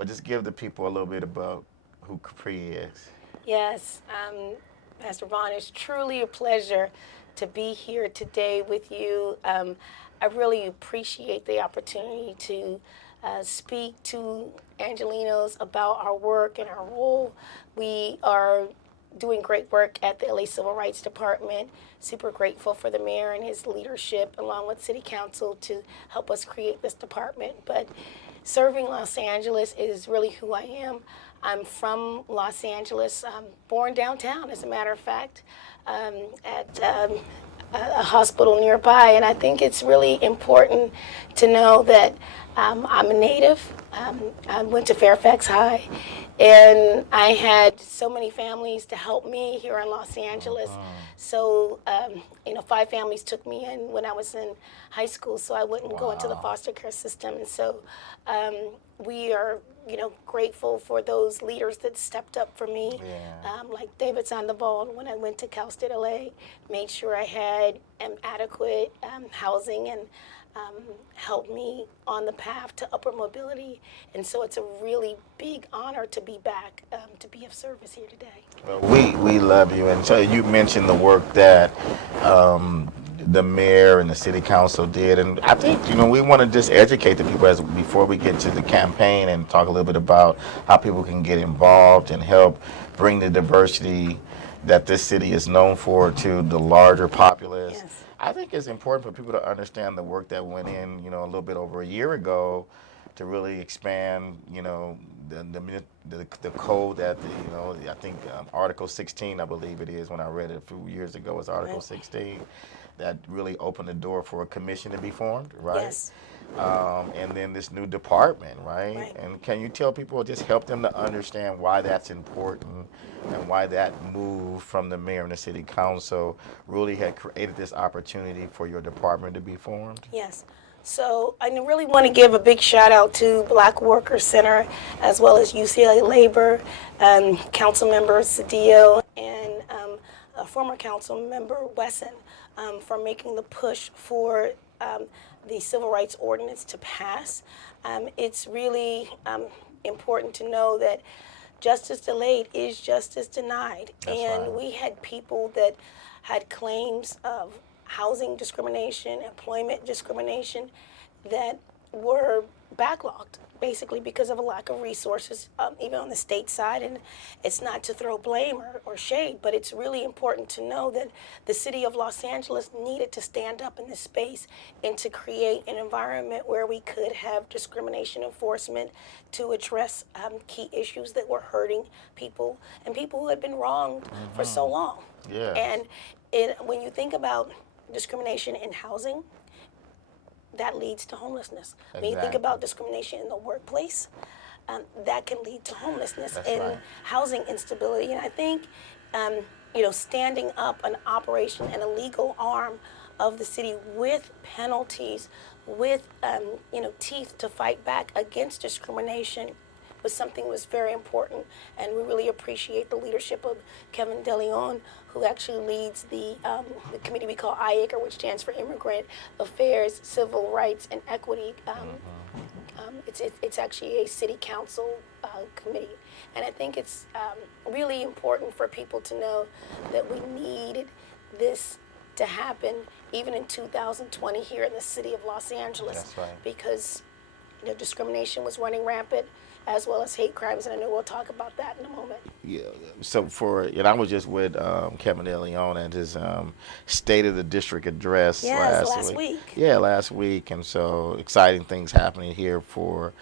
but just give the people a little bit about who Capri is. Yes, Pastor Vaughn, it's truly a pleasure to be here today with you. I really appreciate the opportunity to speak to Angelinos about our work and our role. We are doing great work at the LA Civil Rights Department. Super grateful for the mayor and his leadership, along with City Council, to help us create this department. But serving Los Angeles is really who I am. I'm from Los Angeles, born downtown, as a matter of fact, at a hospital nearby. And I think it's really important to know that I'm a native. I went to Fairfax High, and I had so many families to help me here in Los Angeles. So, 5 families took me in when I was in high school, so I wouldn't go into the Wow. foster care system. And so, we are, grateful for those leaders that stepped up for me, Yeah. like David Sandoval when I went to Cal State LA, made sure I had adequate housing and helped me on the path to upward mobility. And so it's a really big honor to be back, to be of service here today. Well, we love you, and so you mentioned the work that the mayor and the city council did, and I think we want to just educate the people as before we get to the campaign and talk a little bit about how people can get involved and help bring the diversity that this city is known for to the larger populace. Yes. I think it's important for people to understand the work that went in, a little bit over a year ago to really expand, the code that I think Article 16, I believe it is, when I read it a few years ago, was Article Right. 16, that really opened the door for a commission to be formed, right? Yes. And then this new department, right? Right. And can you tell people, just help them to understand why that's important and why that move from the mayor and the city council really had created this opportunity for your department to be formed? Yes. So I really want to give a big shout out to Black Workers Center, as well as UCLA Labor, Council Member Cedillo, and a former Council Member Wesson, for making the push for the Civil Rights Ordinance to pass. It's really important to know that justice delayed is justice denied. That's And right. we had people that had claims of housing discrimination, employment discrimination, that were backlogged basically because of a lack of resources, even on the state side. And it's not to throw blame or shade, but it's really important to know that the city of Los Angeles needed to stand up in this space and to create an environment where we could have discrimination enforcement to address key issues that were hurting people and people who had been wronged for so long. Yes. And when you think about discrimination in housing, that leads to homelessness. When you think Exactly. about discrimination in the workplace, that can lead to homelessness That's and right. housing instability. And I think, standing up an operation and a legal arm of the city with penalties, with teeth to fight back against discrimination was something that was very important, and we really appreciate the leadership of Kevin DeLeon, who actually leads the committee we call IACR, which stands for Immigrant Affairs, Civil Rights, and Equity. It's actually a city council committee, and I think it's really important for people to know that we needed this to happen even in 2020 here in the city of Los Angeles, That's right. because discrimination was running rampant, as well as hate crimes, and I know we'll talk about that in a moment. Yeah, so I was just with Kevin DeLeon at his State of the District address Yes, last last week. week. Yeah, last week, and so exciting things happening here for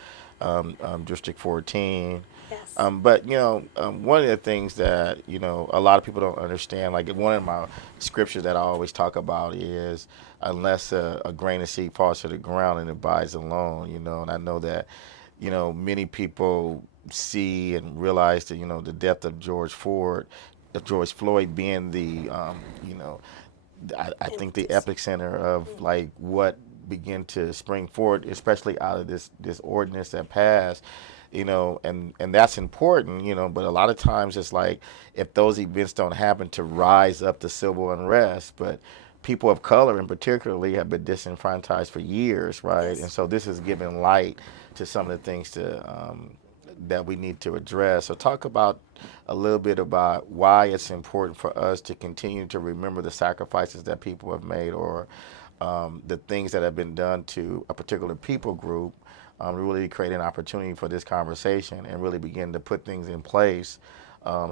District 14. Yes. But one of the things that a lot of people don't understand, like one of my scriptures that I always talk about is, unless a grain of seed falls to the ground and it abides alone, and I know that many people see and realize that the death of George Floyd being the I think the Impetus. epicenter of like what began to spring forward, especially out of this ordinance that passed. And that's important, but a lot of times it's like if those events don't happen to rise up the civil unrest, but people of color in particularly have been disenfranchised for years, right? And Yes. so this is giving light to some of the things that we need to address. So talk about a little bit about why it's important for us to continue to remember the sacrifices that people have made, or the things that have been done to a particular people group, really create an opportunity for this conversation and really begin to put things in place,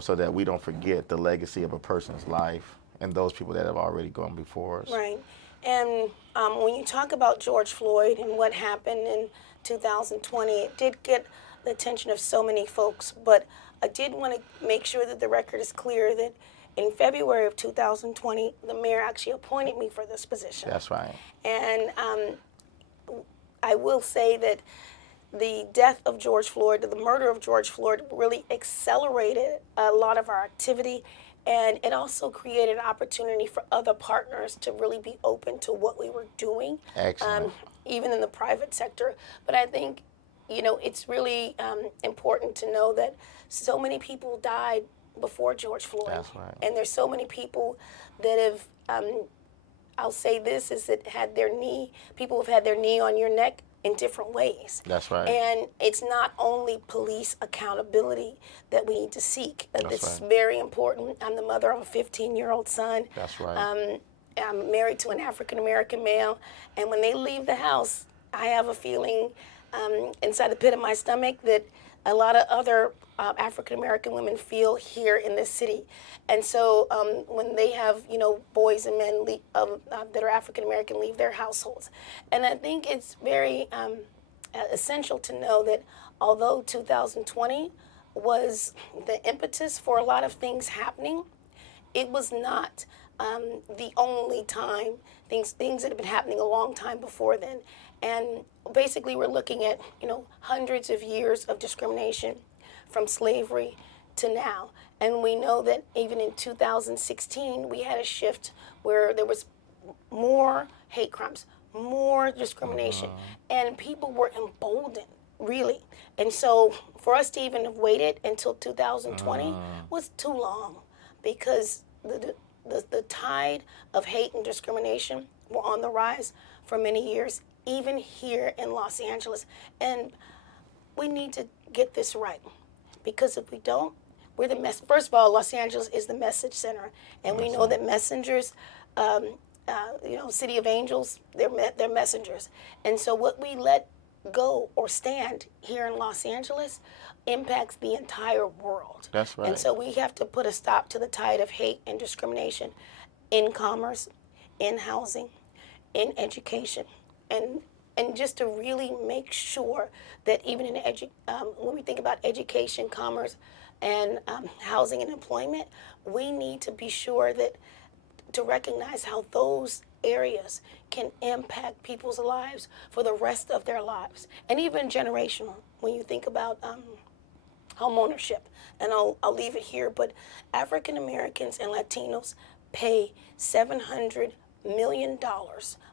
so that we don't forget the legacy of a person's life and those people that have already gone before us. Right. And when you talk about George Floyd and what happened in 2020, it did get the attention of so many folks. But I did want to make sure that the record is clear that in February of 2020, the mayor actually appointed me for this position. That's right. And I will say that the death of George Floyd, the murder of George Floyd, really accelerated a lot of our activity. And it also created an opportunity for other partners to really be open to what we were doing, Excellent. even in the private sector. But I think, it's really important to know that so many people died before George Floyd. That's right. And there's so many people that have, I'll say this, is that people have had their knee on your neck in different ways. That's right. And it's not only police accountability that we need to seek. That's right. very important. I'm the mother of a 15-year-old son. That's right. I'm married to an African-American male. And when they leave the house, I have a feeling inside the pit of my stomach that a lot of other African-American women feel here in this city. And so when they have, boys and men that are African-American leave their households. And I think it's very essential to know that although 2020 was the impetus for a lot of things happening, it was not the only time. Things that have been happening a long time before then. And basically we're looking at, hundreds of years of discrimination from slavery to now. And we know that even in 2016, we had a shift where there was more hate crimes, more discrimination, and people were emboldened, really. And so for us to even have waited until 2020 was too long, because the tide of hate and discrimination were on the rise for many years, even here in Los Angeles. And we need to get this right, because if we don't, we're the mess. First of all, Los Angeles is the message center, and we know that messengers, City of Angels, they're messengers. And so what we let go or stand here in Los Angeles impacts the entire world. That's right. And so we have to put a stop to the tide of hate and discrimination in commerce, in housing, in education, and just to really make sure that even in when we think about education, commerce, and housing and employment, we need to be sure to recognize how those areas can impact people's lives for the rest of their lives, and even generational. When you think about home ownership, and I'll leave it here, but African Americans and Latinos pay $700 million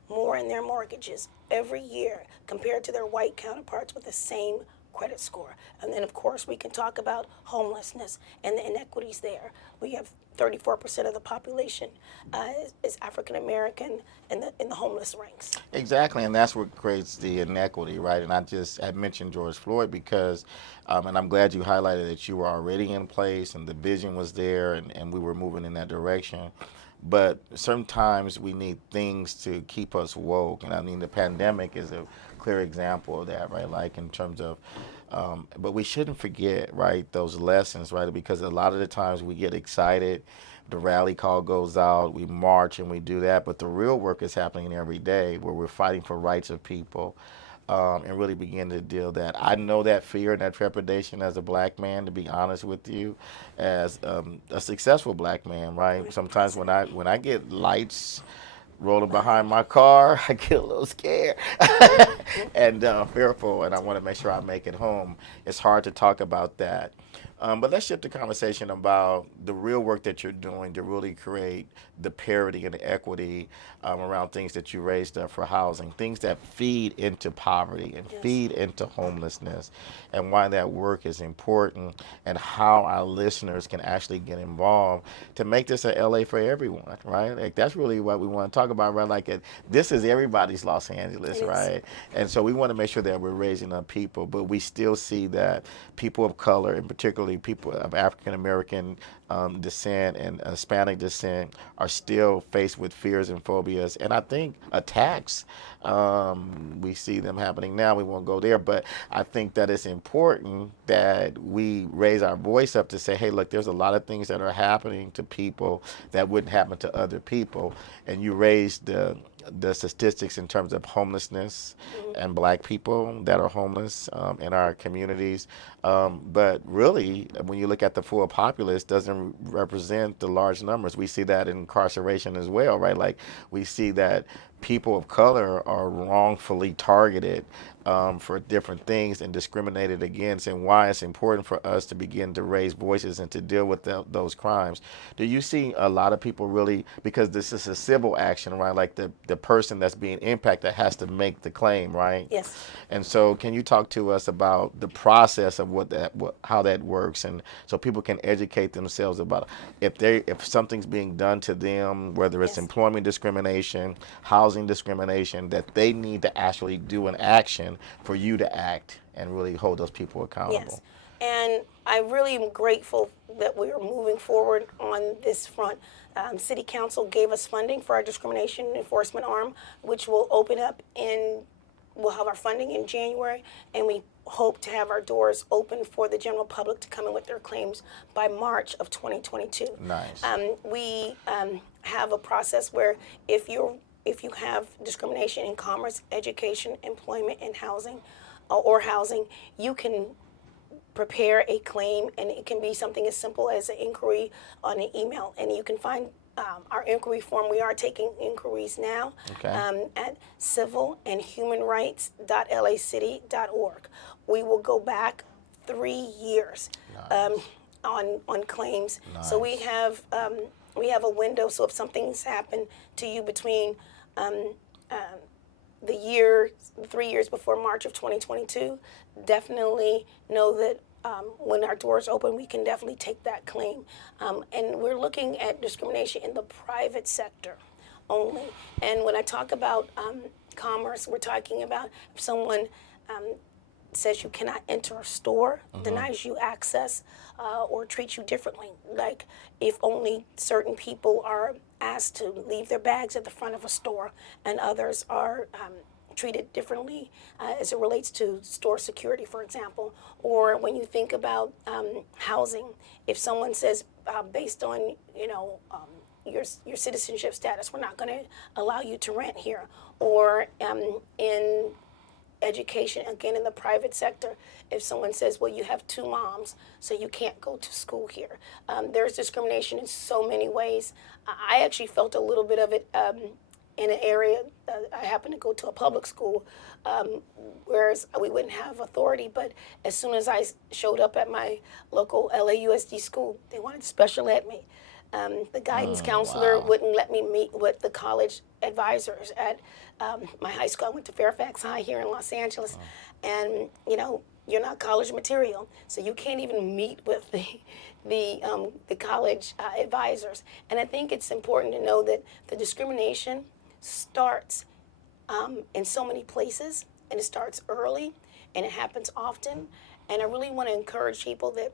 more in their mortgages every year compared to their white counterparts with the same credit score. And then, of course, we can talk about homelessness and the inequities there. We have 34% of the population is African American in the homeless ranks. Exactly, and that's what creates the inequity, right? And I mentioned George Floyd because, and I'm glad you highlighted that you were already in place and the vision was there, and we were moving in that direction. But sometimes we need things to keep us woke, and I mean the pandemic is a clear example of that, right? Like in terms of, but we shouldn't forget, right, those lessons, right? Because a lot of the times we get excited, the rally call goes out, we march and we do that, but the real work is happening every day where we're fighting for rights of people. And really begin to deal that. I know that fear and that trepidation as a black man, to be honest with you, as a successful black man, right? Sometimes when I get lights rolling behind my car, I get a little scared and fearful, and I want to make sure I make it home. It's hard to talk about that. But let's shift the conversation about the real work that you're doing to really create the parity and the equity around things that you raised up for housing, things that feed into poverty and feed into homelessness, and why that work is important, and how our listeners can actually get involved to make this a LA for everyone, right? Like that's really what we want to talk about, right? Like this is everybody's Los Angeles, right? And so we want to make sure that we're raising up people, but we still see that people of color, and particularly people of African American descent and Hispanic descent, are still faced with fears and phobias, and I think attacks. We see them happening now. We won't go there, but I think that it's important that we raise our voice up to say, hey, look, there's a lot of things that are happening to people that wouldn't happen to other people. And you raised the statistics in terms of homelessness and black people that are homeless in our communities. But really, when you look at the full populace, doesn't represent the large numbers. We see that in incarceration as well, right? Like we see that people of color are wrongfully targeted for different things and discriminated against, and why it's important for us to begin to raise voices and to deal with those crimes. Do you see a lot of people really, because this is a civil action, right? Like the person that's being impacted has to make the claim, right? Yes. And so can you talk to us about the process of how that works, and so people can educate themselves about if something's being done to them, whether it's Yes. employment discrimination, housing discrimination, that they need to actually do an action for you to act and really hold those people accountable. Yes. And I really am grateful that we are moving forward on this front. City Council gave us funding for our discrimination enforcement arm, which will open up we'll have our funding in January, and we hope to have our doors open for the general public to come in with their claims by March of 2022. Nice. We have a process where if you have discrimination in commerce, education, employment, and housing, you can prepare a claim, and it can be something as simple as an inquiry on an email, and you can find our inquiry form. We are taking inquiries now. Okay. At civilandhumanrights.lacity.org. We will go back 3 years. Nice. On claims. Nice. So we have a window. So if something's happened to you between the 3 years before March of 2022, definitely know that when our doors open, we can definitely take that claim. And we're looking at discrimination in the private sector only. And when I talk about commerce, we're talking about if someone says you cannot enter a store, denies you access, or treats you differently. Like if only certain people are asked to leave their bags at the front of a store and others are treated differently as it relates to store security, for example. Or when you think about housing, if someone says based on your citizenship status, we're not going to allow you to rent here. Or in education, again in the private sector, if someone says, well, you have two moms, so you can't go to school here. There's discrimination in so many ways. I actually felt a little bit of it in an area. I happen to go to a public school, whereas we wouldn't have authority, but as soon as I showed up at my local LAUSD school, they wanted to special ed me. The guidance counselor wow. wouldn't let me meet with the college advisors at my high school. I went to Fairfax High here in Los Angeles, and you're not college material, so you can't even meet with the college advisors. And I think it's important to know that the discrimination starts in so many places, and it starts early, and it happens often. And I really want to encourage people that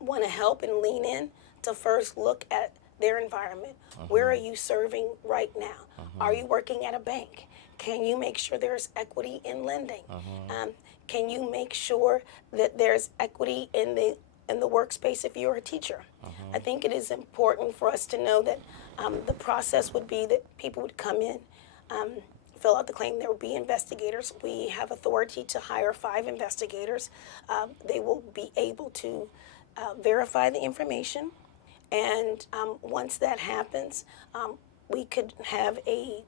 want to help and lean in to first look at their environment. Where are you serving right now? Are you working at a bank? Can you make sure there's equity in lending? Can you make sure that there's equity in the workspace if you're a teacher? I think it is important for us to know that the process would be that people would come in, fill out the claim. There will be investigators. We have authority to hire 5 investigators. They will be able to verify the information, and once that happens, we could have a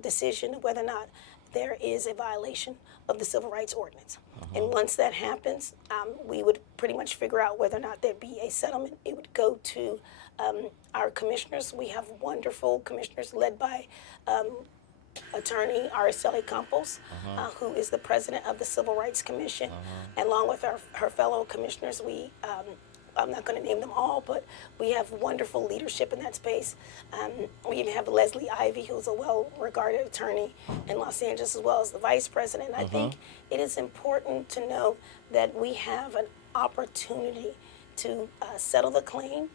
decision of whether or not there is a violation of the Civil Rights Ordinance. And once that happens, we would pretty much figure out whether or not there'd be a settlement. It would go to our commissioners. We have wonderful commissioners led by Attorney Araceli Campos, who is the president of the Civil Rights Commission. And along with her fellow commissioners, we I'm not going to name them all, but we have wonderful leadership in that space. We even have Leslie Ivy, who's a well-regarded attorney in Los Angeles, as well as the vice president. I think it is important to know that we have an opportunity to settle the claim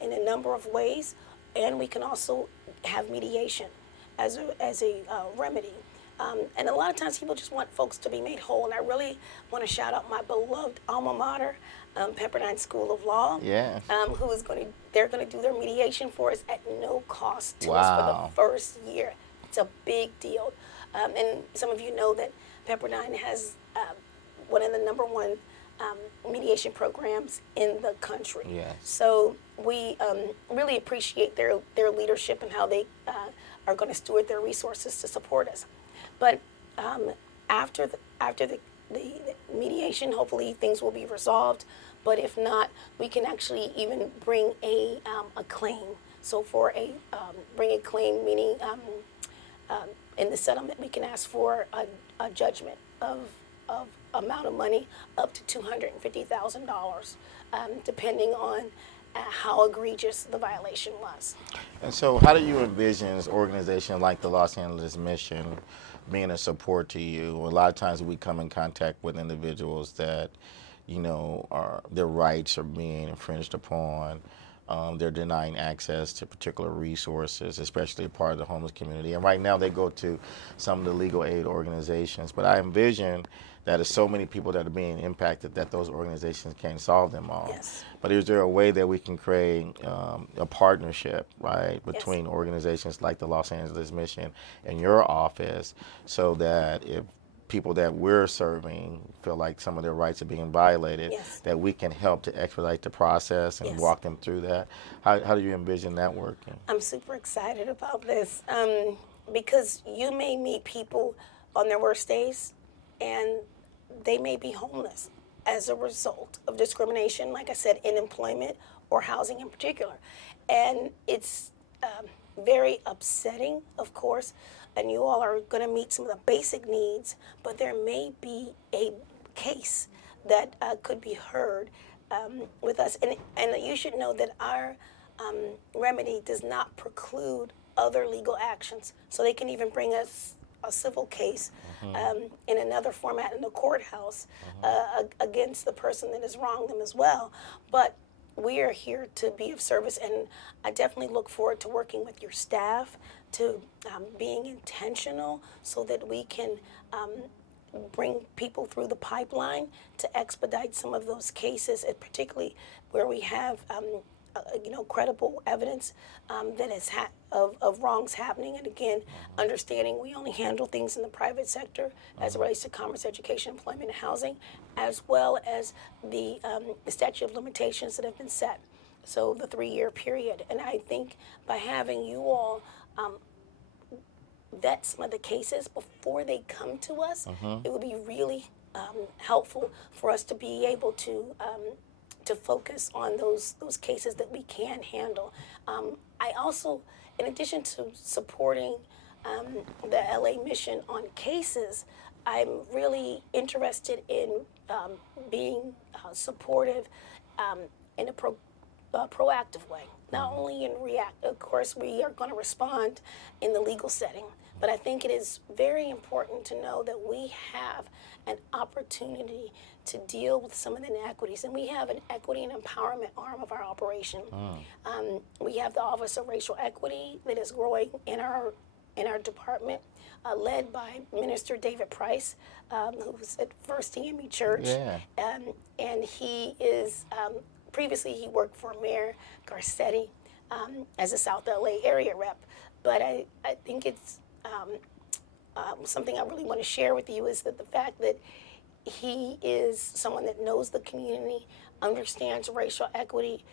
in a number of ways, and we can also have mediation as a remedy. And a lot of times people just want folks to be made whole, and I really want to shout out my beloved alma mater, Pepperdine School of Law, Yeah. who is they're going to do their mediation for us at no cost to us Wow. for the first year. It's a big deal. And some of you know that Pepperdine has one of the number one mediation programs in the country. Yes. So we really appreciate their leadership and how they are going to steward their resources to support us. But after the mediation, hopefully things will be resolved. But if not, we can actually even bring a claim. So bring a claim, meaning in the settlement, we can ask for a judgment of amount of money up to $250,000, depending on how egregious the violation was. And so, how do you envision an organization like the Los Angeles Mission being a support to you? A lot of times we come in contact with individuals that, their rights are being infringed upon. They're denying access to particular resources, especially a part of the homeless community. And right now they go to some of the legal aid organizations. But I envision that there's so many people that are being impacted that those organizations can't solve them all. Yes. But is there a way that we can create a partnership, right, between organizations like the Los Angeles Mission and your office, so that if people that we're serving feel like some of their rights are being violated, that we can help to expedite the process and walk them through that? How do you envision that working? I'm super excited about this because you may meet people on their worst days and they may be homeless as a result of discrimination, like I said, in employment or housing in particular. And it's very upsetting, of course, and you all are going to meet some of the basic needs, but there may be a case that could be heard with us. And you should know that our remedy does not preclude other legal actions. So they can even bring us a civil case in another format in the courthouse against the person that has wronged them as well. But we are here to be of service, and I definitely look forward to working with your staff, to being intentional so that we can bring people through the pipeline to expedite some of those cases, and particularly where we have credible evidence that is of wrongs happening. And again, understanding we only handle things in the private sector as it relates to commerce, education, employment, and housing, as well as the statute of limitations that have been set. So the 3-year period. And I think by having you all vet some of the cases before they come to us, it would be really helpful for us to be able to focus on those cases that we can handle. I also, in addition to supporting the LA Mission on cases, I'm really interested in being supportive in a proactive way. Not only in react, of course, we are going to respond in the legal setting, but I think it is very important to know that we have an opportunity to deal with some of the inequities, and we have an equity and empowerment arm of our operation. We have the Office of Racial Equity that is growing in our department, led by Minister David Price, who's at First EME Church, and he is. Previously, he worked for Mayor Garcetti as a South LA area rep, but I think it's something I really want to share with you is that the fact that he is someone that knows the community, understands racial equity,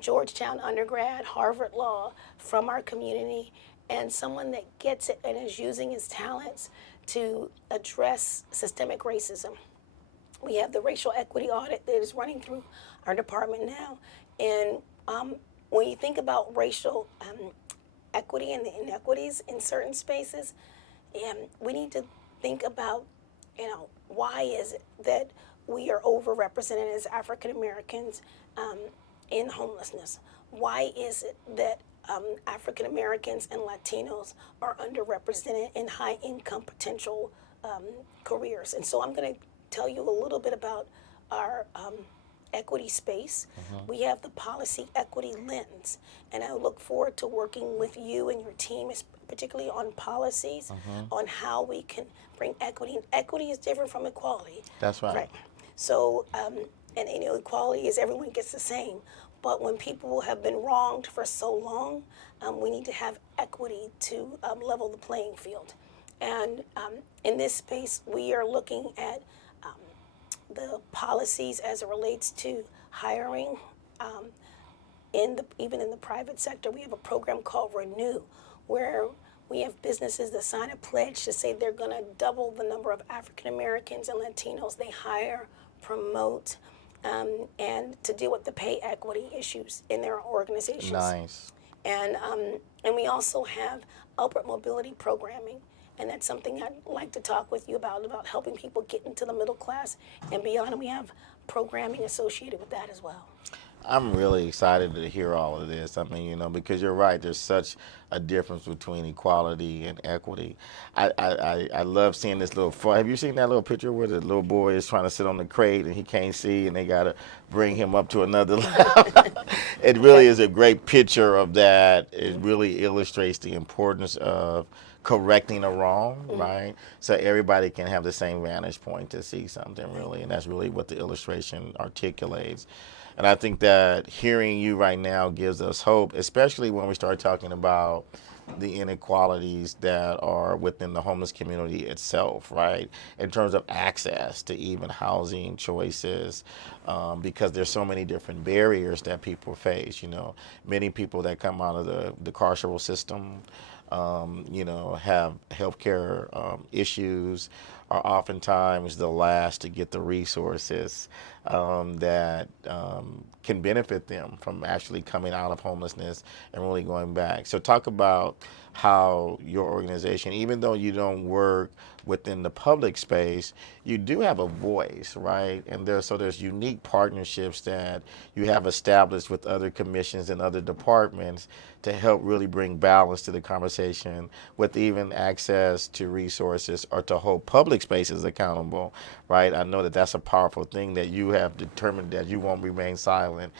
Georgetown undergrad, Harvard Law, from our community, and someone that gets it and is using his talents to address systemic racism. We have the racial equity audit that is running through our department now. And when you think about racial equity and the inequities in certain spaces, we need to think about, why is it that we are overrepresented as African Americans in homelessness? Why is it that African Americans and Latinos are underrepresented in high income potential careers? And so I'm going to tell you a little bit about our equity space. We have the policy equity lens, and I look forward to working with you and your team, particularly on policies, on how we can bring equity. And equity is different from equality. That's right. Right. So, and equality is everyone gets the same. But when people have been wronged for so long, we need to have equity to level the playing field. And in this space, we are looking at the policies as it relates to hiring. Even in the private sector, we have a program called Renew, where we have businesses that sign a pledge to say they're going to double the number of African Americans and Latinos they hire, promote, and to deal with the pay equity issues in their organizations. Nice. And we also have upward mobility programming, and that's something I'd like to talk with you about helping people get into the middle class and beyond. And we have programming associated with that as well. I'm really excited to hear all of this. I mean, because you're right. There's such a difference between equality and equity. I love seeing this little. Have you seen that little picture where the little boy is trying to sit on the crate and he can't see, and they got to bring him up to another level? It really is a great picture of that. It really illustrates the importance of correcting a wrong, right? So everybody can have the same vantage point to see something, really, and that's really what the illustration articulates. And I think that hearing you right now gives us hope, especially when we start talking about the inequalities that are within the homeless community itself, right? In terms of access to even housing choices, because there's so many different barriers that people face. Many people that come out of the carceral system, have healthcare issues, are oftentimes the last to get the resources that can benefit them from actually coming out of homelessness and really going back. So talk about how your organization, even though you don't work within the public space, you do have a voice, right? And there's unique partnerships that you have established with other commissions and other departments to help really bring balance to the conversation with even access to resources or to hold public spaces accountable, right? I know that that's a powerful thing, that you have determined that you won't remain silent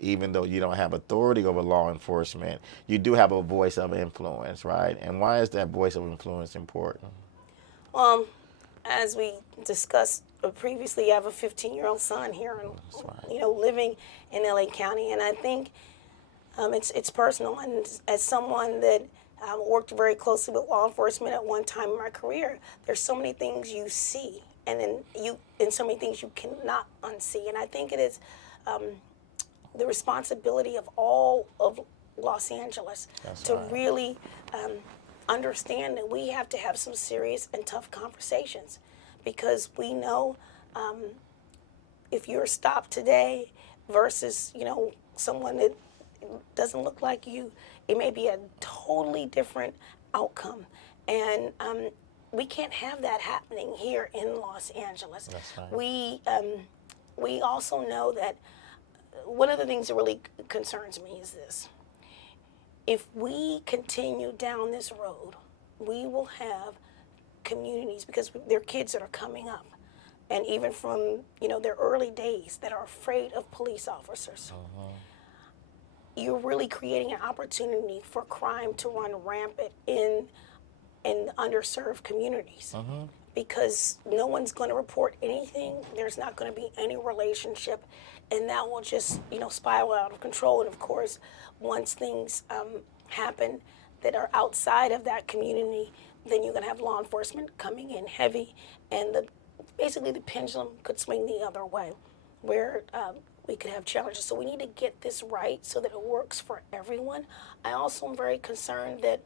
even though you don't have authority over law enforcement, you do have a voice of influence, right? And why is that voice of influence important? As we discussed previously, I have a 15-year-old son here, and right. Living in LA County, and I think it's personal. And as someone that worked very closely with law enforcement at one time in my career, there's so many things you see, and so many things you cannot unsee. And I think it is the responsibility of all of Los Angeles to really understand that we have to have some serious and tough conversations, because we know if you're stopped today versus someone that doesn't look like you, it may be a totally different outcome. And we can't have that happening here in Los Angeles. That's right. We also know that one of the things that really concerns me is this: if we continue down this road, we will have communities, because there are kids that are coming up, and even from their early days, that are afraid of police officers. You're really creating an opportunity for crime to run rampant in underserved communities, because no one's going to report anything. There's not going to be any relationship, and that will just spiral out of control. And of course, once things happen that are outside of that community, then you're going to have law enforcement coming in heavy, and basically the pendulum could swing the other way, where we could have challenges. So we need to get this right so that it works for everyone. I also am very concerned that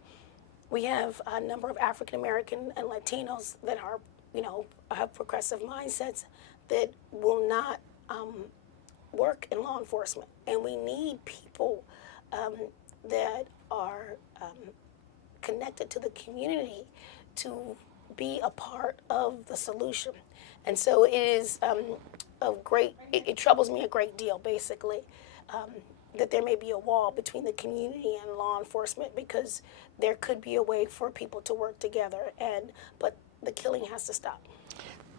we have a number of African American and Latinos that are, have progressive mindsets that will not work in law enforcement. And we need people that are connected to the community to be a part of the solution. And so it is it troubles me a great deal, basically, that there may be a wall between the community and law enforcement, because there could be a way for people to work together, but the killing has to stop.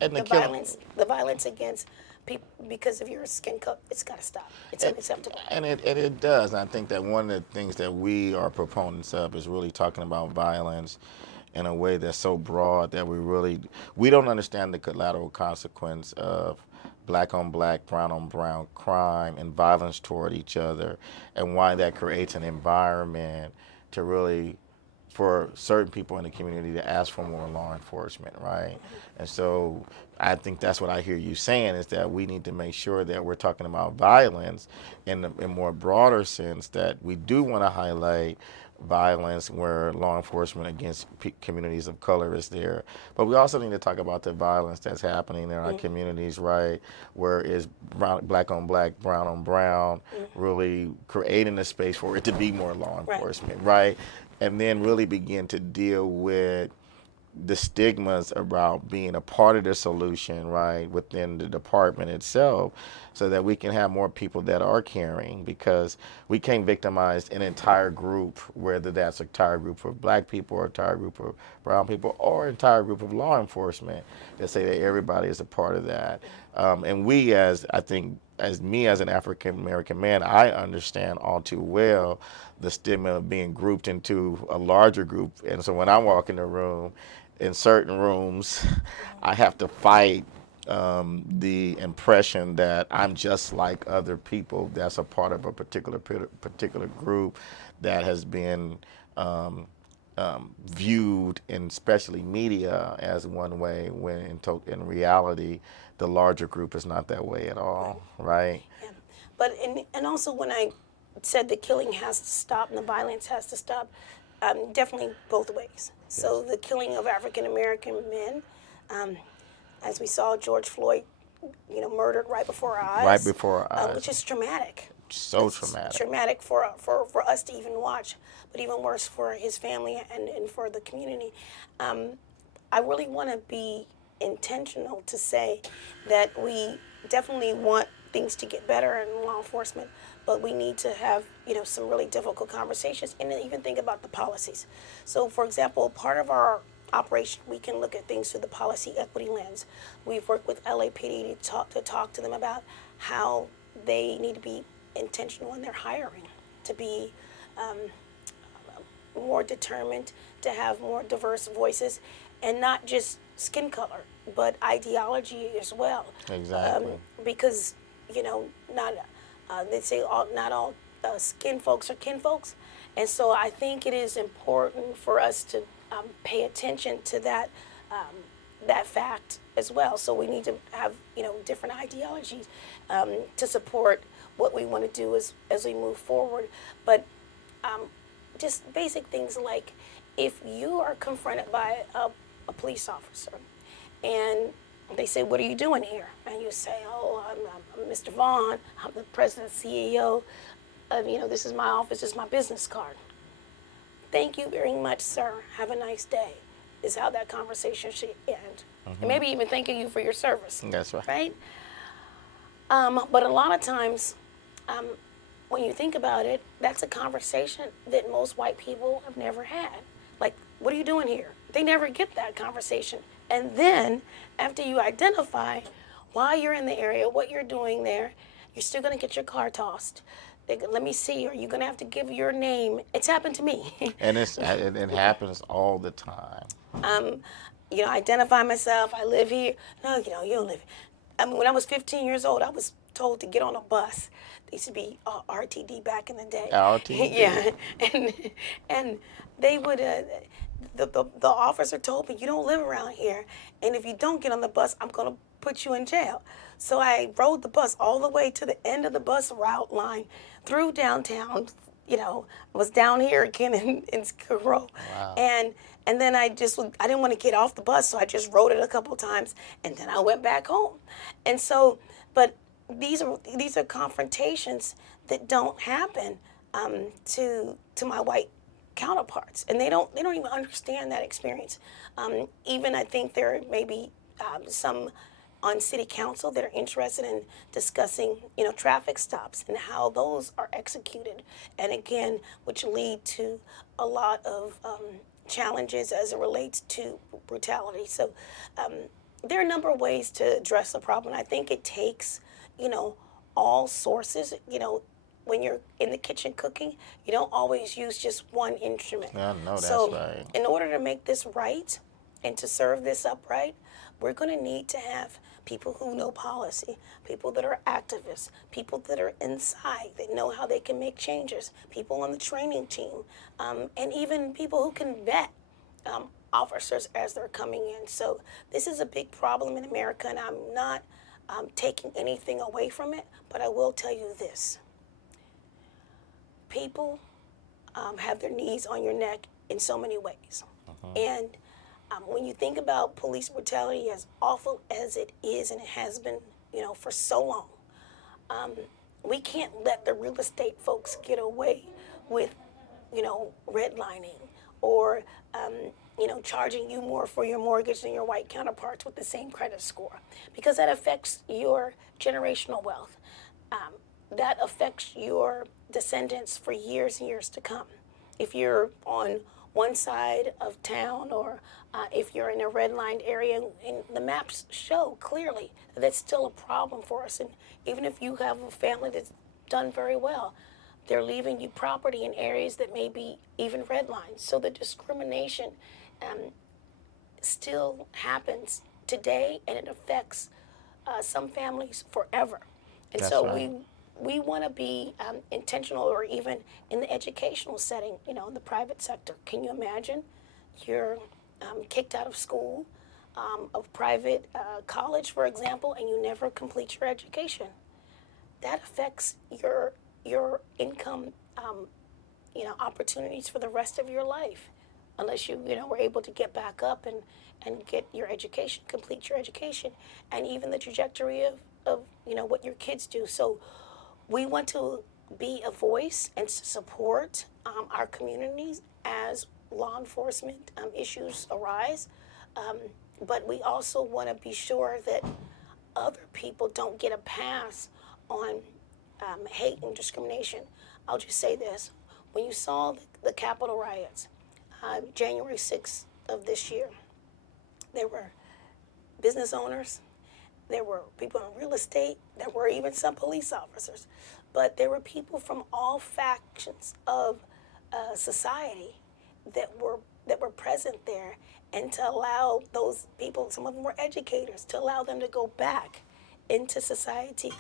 And The violence against people because of your skin color, it's got to stop. It's unacceptable. and it does. And I think that one of the things that we are proponents of is really talking about violence in a way that's so broad that we don't understand the collateral consequence of black on black, brown on brown crime and violence toward each other, and why that creates an environment to really for certain people in the community to ask for more law enforcement, right? And so I think that's what I hear you saying, is that we need to make sure that we're talking about violence in a more broader sense, that we do want to highlight violence where law enforcement against communities of color is there. But we also need to talk about the violence that's happening in our communities, right? Where it's black on black, brown on brown, really creating a space for it to be more law enforcement, right? And then really begin to deal with the stigmas about being a part of the solution, right, within the department itself, so that we can have more people that are caring, because we can't victimize an entire group, whether that's an entire group of black people or an entire group of brown people or an entire group of law enforcement, to say that everybody is a part of that. And we, as me as an African American man, I understand all too well the stigma of being grouped into a larger group. And so when I walk in the room, in certain rooms, I have to fight the impression that I'm just like other people that's a part of a particular group that has been viewed in especially media as one way, when in reality the larger group is not that way at all, right? Yeah. But and also when I said the killing has to stop and the violence has to stop, definitely both ways. So the killing of African American men, as we saw George Floyd, murdered right before our eyes. Right before our eyes. Which is traumatic. So traumatic. Traumatic for us to even watch, but even worse for his family and for the community. I really want to be intentional to say that we definitely want things to get better in law enforcement, but we need to have some really difficult conversations and even think about the policies. So, for example, part of our operation, we can look at things through the policy equity lens. We've worked with LAPD to talk to them about how they need to be intentional in their hiring, to be more determined, to have more diverse voices, and not just skin color, but ideology as well. Exactly. Because not they say not all skin folks are kin folks, and so I think it is important for us to pay attention to that fact as well. So we need to have different ideologies to support what we want to do as we move forward. But just basic things like, if you are confronted by a police officer and they say, "What are you doing here?" and you say, "Oh, I'm Mr. Vaughn. I'm the president, CEO. This is my office. This is my business card. Thank you very much, sir. Have a nice day," is how that conversation should end. And maybe even thanking you for your service. That's right. Right? But a lot of times, when you think about it, that's a conversation that most white people have never had. Like, what are you doing here? They never get that conversation. And then, after you identify why you're in the area, what you're doing there, you're still going to get your car tossed. Let me see, are you going to have to give your name? It's happened to me. And it happens all the time. Identify myself. I live here. No, you don't live here. When I was 15 years old, I was told to get on a bus. They used to be RTD back in the day. RTD. Yeah, and they would. The officer told me, "You don't live around here, and if you don't get on the bus, I'm gonna put you in jail." So I rode the bus all the way to the end of the bus route line, through downtown. Was down here again in Skid Row. Wow. And then I didn't want to get off the bus, so I just rode it a couple times, and then I went back home. And so, but these are confrontations that don't happen to my white counterparts, and they don't even understand that experience. Even I think there may be some on city council that are interested in discussing, you know, traffic stops and how those are executed, and again, which lead to a lot of challenges as it relates to brutality. So there are a number of ways to address the problem. I think it takes, you know, all sources. You know, when you're in the kitchen cooking, you don't always use just one instrument. Yeah, no, that's So, right. in order to make this right and to serve this upright, we're going to need to have people who know policy, people that are activists, people that are inside, that know how they can make changes, people on the training team, and even people who can vet officers as they're coming in. So this is a big problem in America, and I'm not taking anything away from it, but I will tell you this. People have their knees on your neck in so many ways. And when you think about police brutality, as awful as it is, and it has been, you know, for so long, we can't let the real estate folks get away with, you know, redlining or, you know, charging you more for your mortgage than your white counterparts with the same credit score, because that affects your generational wealth. That affects your descendants for years and years to come. If you're on one side of town, or if you're in a redlined area, and the maps show clearly that that's still a problem for us. And even if you have a family that's done very well, they're leaving you property in areas that may be even redlined. So the discrimination still happens today, and it affects some families forever. And That's so right. we want to be intentional, or even in the educational setting, you know, in the private sector. Can you imagine you're kicked out of school, of private college, for example, and you never complete your education? That affects your income, you know, opportunities for the rest of your life, unless you know, were able to get back up and get your education, complete your education, and even the trajectory of you know, what your kids do. So we want to be a voice and support our communities as law enforcement issues arise, but we also want to be sure that other people don't get a pass on hate and discrimination. I'll just say this. When you saw the Capitol riots, January 6th of this year, there were business owners, there were people in real estate, there were even some police officers, but there were people from all factions of society that were present there, and to allow those people, some of them were educators, to allow them to go back into society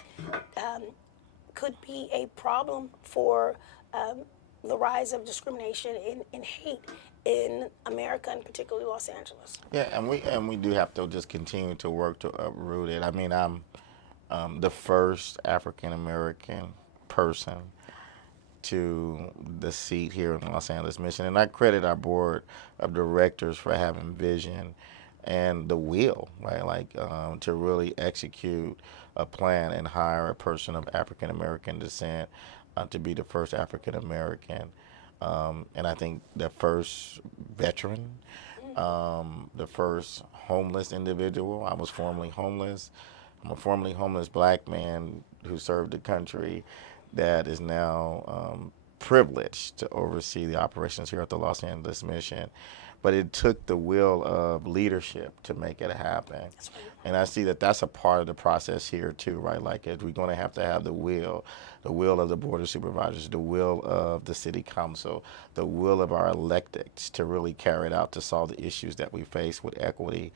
could be a problem for the rise of discrimination and hate in America, and particularly Los Angeles. Yeah, and we do have to just continue to work to uproot it. I mean, I'm the first African American person to the seat here in the Los Angeles Mission, and I credit our board of directors for having vision and the will, right? Like to really execute a plan and hire a person of African American descent to be the first African American, and I think the first veteran, the first homeless individual. I was formerly homeless. I'm a formerly homeless black man who served the country that is now privileged to oversee the operations here at the Los Angeles Mission. But it took the will of leadership to make it happen. That's right. And I see that that's a part of the process here too, right? Like we're going to have the will of the Board of Supervisors, the will of the City Council, the will of our electeds to really carry it out to solve the issues that we face with equity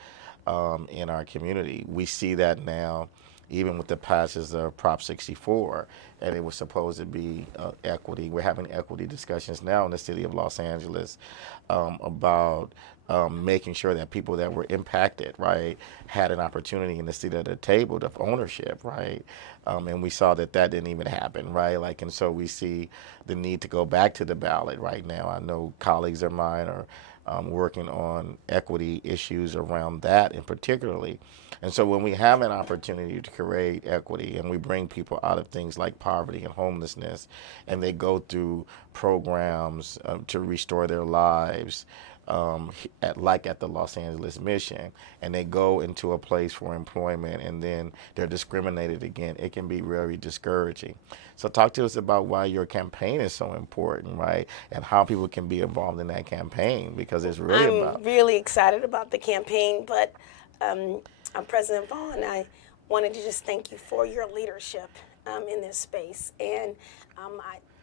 in our community. We see that now, even with the passage of Prop 64, and it was supposed to be equity. We're having equity discussions now in the city of Los Angeles about making sure that people that were impacted, right, had an opportunity in the seat at the table of ownership, right? And we saw that that didn't even happen, right? Like, and so we see the need to go back to the ballot right now. I know colleagues of mine are working on equity issues around that in particularly. And so when we have an opportunity to create equity and we bring people out of things like poverty and homelessness, and they go through programs to restore their lives, at the Los Angeles Mission, and they go into a place for employment, and then they're discriminated against. It can be very discouraging. So talk to us about why your campaign is so important, right? And how people can be involved in that campaign, because it's really I'm about. really excited about the campaign, but I'm President Vaughn. I wanted to just thank you for your leadership in this space. And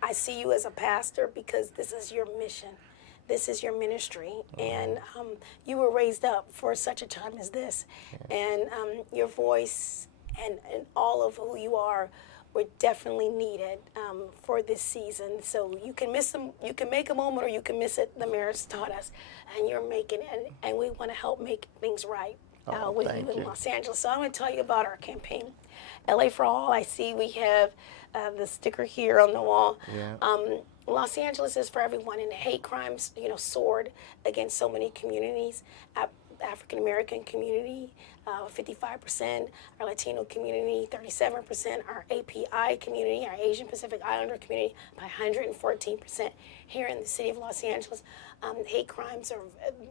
I see you as a pastor because this is your mission. This is your ministry. And you were raised up for such a time as this. And your voice and all of who you are were definitely needed for this season. So you can miss them, you can make a moment or you can miss it. The mayor's taught us, and you're making it, and we want to help make things right with you Thank in you. Los Angeles. So I'm going to tell you about our campaign. LA for All. I see we have the sticker here on the wall. Yeah. Los Angeles is for everyone, and hate crimes, soared against so many communities. African American community, 55%, our Latino community, 37%, our API community, our Asian Pacific Islander community, by 114% here in the city of Los Angeles. Hate crimes are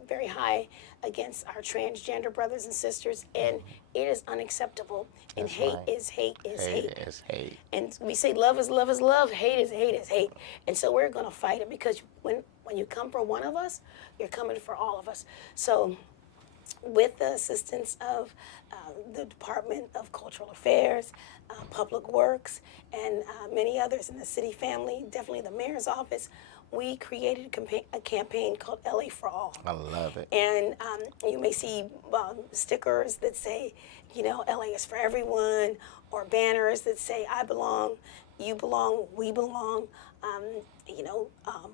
very high against our transgender brothers and sisters, and it is unacceptable. And That's hate right. is hate is hate. Hate is hate. And we say love is love is love, hate is hate is hate. And so we're going to fight it, because when you come for one of us, you're coming for all of us. So with the assistance of the Department of Cultural Affairs, Public Works, and many others in the city family, definitely the mayor's office, we created a campaign called LA for All. I love it. And you may see stickers that say, LA is for everyone, or banners that say, I belong, you belong, we belong,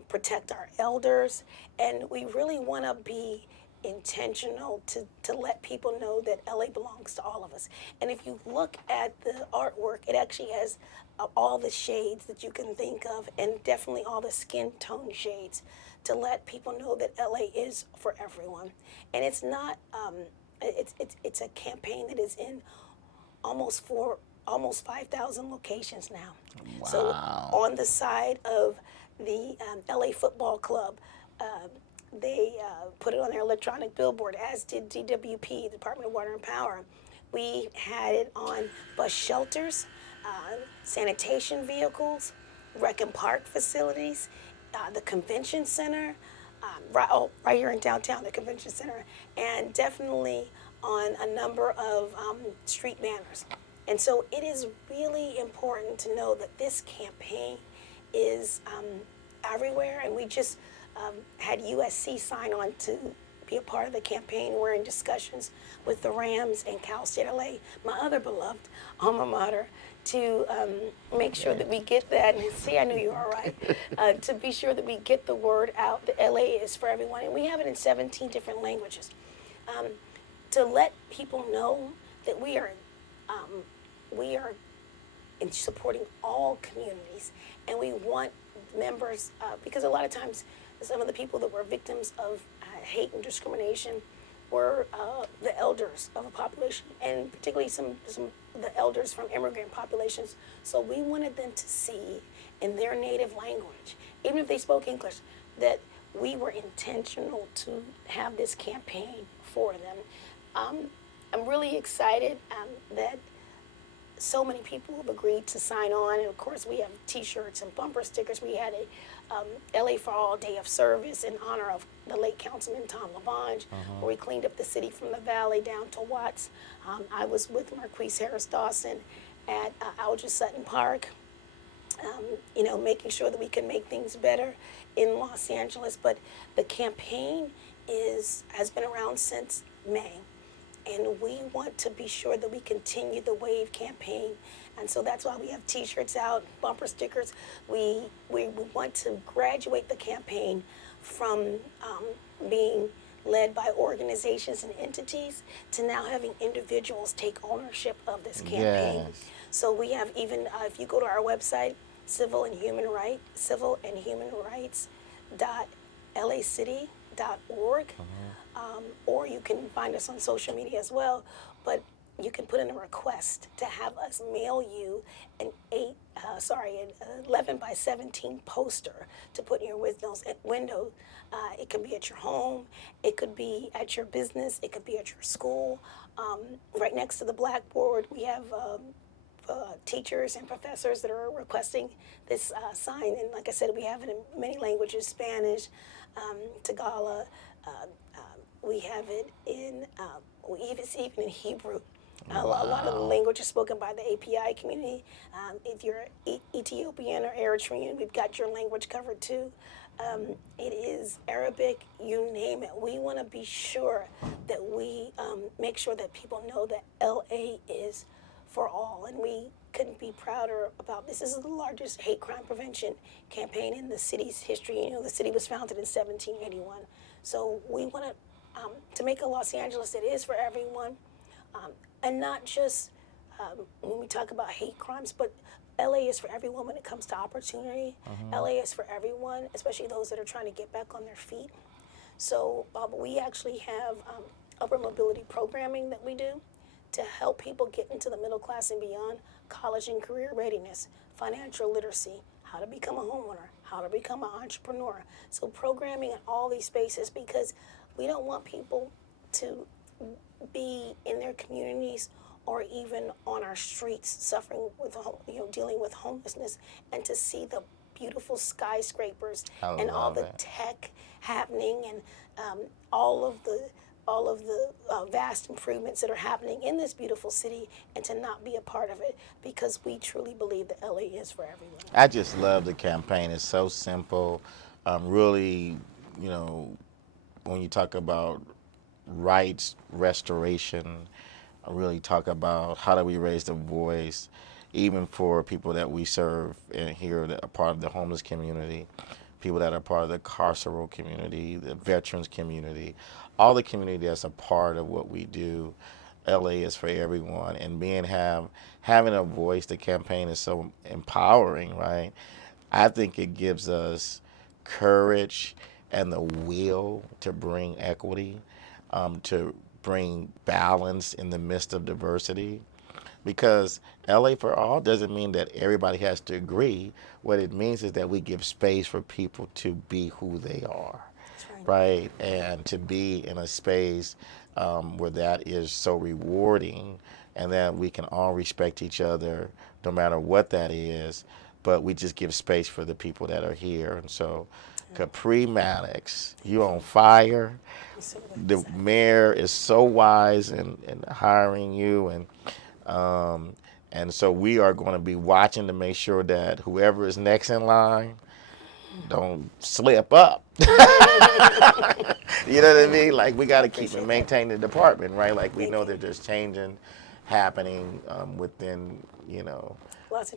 protect our elders. And we really want to be intentional to let people know that LA belongs to all of us. And if you look at the artwork, it actually has all the shades that you can think of, and definitely all the skin tone shades, to let people know that LA is for everyone. And it's not it's a campaign that is in almost 5,000 locations now. Wow. So on the side of the LA Football Club, they put it on their electronic billboard, as did DWP, the Department of Water and Power. We had it on bus shelters, sanitation vehicles, rec and park facilities, the convention center, right here in downtown, the convention center, and definitely on a number of street banners. And so it is really important to know that this campaign is everywhere, and we just had USC sign on to be a part of the campaign. We're in discussions with the Rams and Cal State LA, my other beloved alma mater, to make sure that we get that. And see, I knew you were all right. To be sure that we get the word out that LA is for everyone, and we have it in 17 different languages. To let people know that we are in supporting all communities, and we want members, because a lot of times some of the people that were victims of hate and discrimination were the elders of a population, and particularly some of the elders from immigrant populations. So we wanted them to see in their native language, even if they spoke English, that we were intentional to have this campaign for them. I'm really excited that so many people have agreed to sign on, and of course we have T-shirts and bumper stickers. We had a LA for All Day of Service in honor of the late Councilman Tom LaBonge, where we cleaned up the city from the Valley down to Watts. I was with Marquise Harris Dawson at Alger Sutton Park, making sure that we can make things better in Los Angeles. But the campaign has been around since May. And we want to be sure that we continue the WAVE campaign. And so that's why we have T-shirts out, bumper stickers. We want to graduate the campaign from being led by organizations and entities to now having individuals take ownership of this campaign. Yes. So we have even, if you go to our website, civilandhumanrights.lacity.org, or you can find us on social media as well. But you can put in a request to have us mail you an 11 by 17 poster to put in your window. It could be at your home, it could be at your business, it could be at your school. Right next to the blackboard, we have teachers and professors that are requesting this sign. And like I said, we have it in many languages: Spanish, Tagalog. We have it in it's even in Hebrew. A lot of the language is spoken by the API community. If you're Ethiopian or Eritrean, we've got your language covered too. It is Arabic, you name it. We want to be sure that we make sure that people know that LA is for all, and we couldn't be prouder about this. This is the largest hate crime prevention campaign in the city's history. You know, the city was founded in 1781. So we want to make a Los Angeles that is for everyone, and not just when we talk about hate crimes, but LA is for everyone when it comes to opportunity. LA is for everyone, especially those that are trying to get back on their feet. So we actually have upper mobility programming that we do to help people get into the middle class and beyond, college and career readiness, financial literacy, how to become a homeowner, how to become an entrepreneur. So programming in all these spaces, because we don't want people to be in their communities or even on our streets suffering with, dealing with homelessness, and to see the beautiful skyscrapers and all the tech happening, and all of the vast improvements that are happening in this beautiful city, and to not be a part of it, because we truly believe that LA is for everyone. I just love the campaign. It's so simple. Really, when you talk about rights restoration, I really talk about how do we raise the voice, even for people that we serve and here that are part of the homeless community, people that are part of the carceral community, the veterans community, all the community that's a part of what we do. LA is for everyone, and having a voice. The campaign is so empowering, right? I think it gives us courage and the will to bring equity, to bring balance in the midst of diversity. Because LA for all doesn't mean that everybody has to agree. What it means is that we give space for people to be who they are, right? And to be in a space where that is so rewarding, and that we can all respect each other no matter what that is, but we just give space for the people that are here. And so Capri Maddox, you on fire. The mayor is so wise in hiring you, and so we are going to be watching to make sure that whoever is next in line don't slip up. You know what I mean? Like, we got to keep and maintain the department, right? Like, we know that there's changing happening within,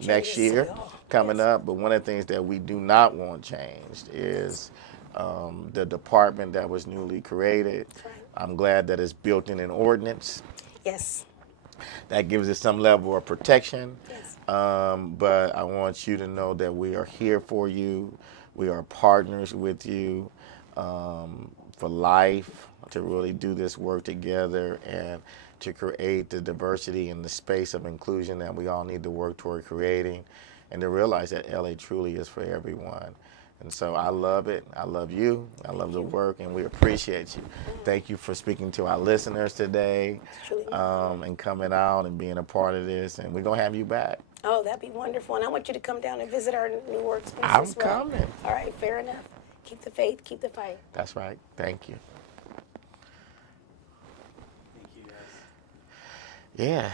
next year coming up. But one of the things that we do not want changed is the department that was newly created. I'm glad that it's built in an ordinance. Yes. That gives it some level of protection. Yes. But I want you to know that we are here for you. We are partners with you for life, to really do this work together and to create the diversity and the space of inclusion that we all need to work toward creating, and to realize that LA truly is for everyone. And so I love it. I love you. I love the work, and we appreciate you. Thank you for speaking to our listeners today, and coming out and being a part of this. And we're going to have you back. Oh, that'd be wonderful. And I want you to come down and visit our new workspace I'm as well. coming. All right, fair enough. Keep the faith, keep the fight. That's right. Thank you. Thank you, guys. Yeah.